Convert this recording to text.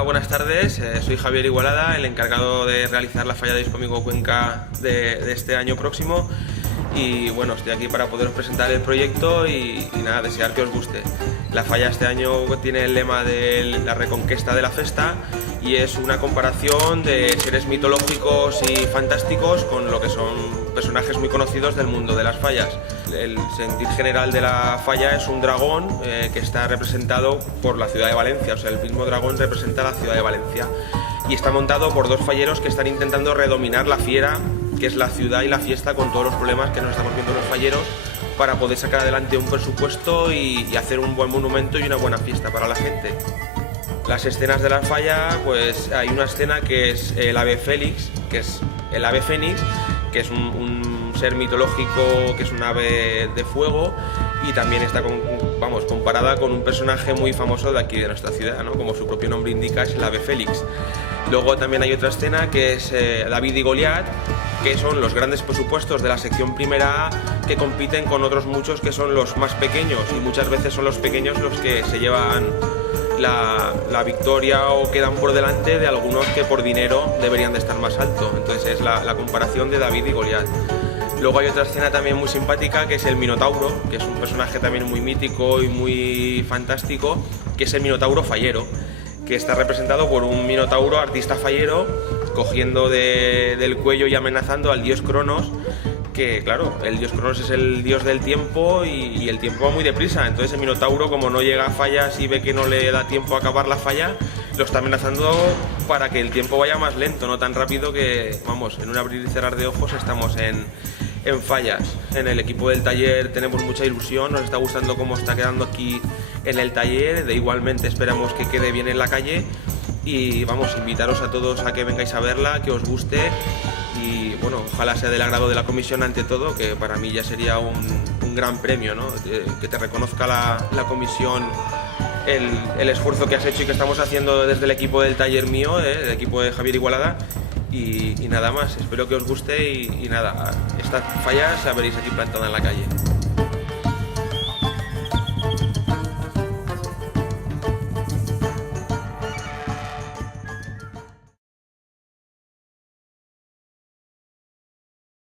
Hola, buenas tardes. Soy Javier Igualada, el encargado de realizar la falla de Discomigo Cuenca de este año próximo. Y bueno, estoy aquí para poderos presentar el proyecto y nada, desear que os guste. La falla este año tiene el lema de la reconquista de la festa y es una comparación de seres mitológicos y fantásticos con lo que son personajes muy conocidos del mundo de las fallas. El sentir general de la falla es un dragón que está representado por la ciudad de Valencia, o sea, el mismo dragón representa la ciudad de Valencia y está montado por dos falleros que están intentando redominar la fiera, que es la ciudad y la fiesta, con todos los problemas que nos estamos viendo los falleros, para poder sacar adelante un presupuesto y hacer un buen monumento y una buena fiesta para la gente. Las escenas de la falla, pues hay una escena que es el ave Félix, que es el ave fénix, que es un ser mitológico, que es un ave de fuego, y también está comparada con un personaje muy famoso de aquí de nuestra ciudad, ¿no? Como su propio nombre indica, es el ave Félix. Luego también hay otra escena que es David y Goliat, que son los grandes presupuestos de la sección primera A que compiten con otros muchos que son los más pequeños, y muchas veces son los pequeños los que se llevan la victoria o quedan por delante de algunos que por dinero deberían de estar más alto. Entonces es la comparación de David y Goliat. Luego hay otra escena también muy simpática, que es el Minotauro, que es un personaje también muy mítico y muy fantástico, que es el Minotauro fallero, que está representado por un Minotauro artista fallero cogiendo del cuello y amenazando al dios Cronos, que claro, el dios Cronos es el dios del tiempo y el tiempo va muy deprisa. Entonces el Minotauro, como no llega a fallas y ve que no le da tiempo a acabar la falla, lo está amenazando para que el tiempo vaya más lento, no tan rápido, que vamos, en un abrir y cerrar de ojos estamos en fallas. En el equipo del taller tenemos mucha ilusión, nos está gustando cómo está quedando aquí en el taller, igualmente esperamos que quede bien en la calle y vamos, invitaros a todos a que vengáis a verla, que os guste y bueno, ojalá sea del agrado de la comisión ante todo, que para mí ya sería un gran premio, ¿no? Que te reconozca la comisión el esfuerzo que has hecho y que estamos haciendo desde el equipo del taller mío, el equipo de Javier Igualada. Y nada más, espero que os guste y nada, esta falla la veréis aquí plantada en la calle.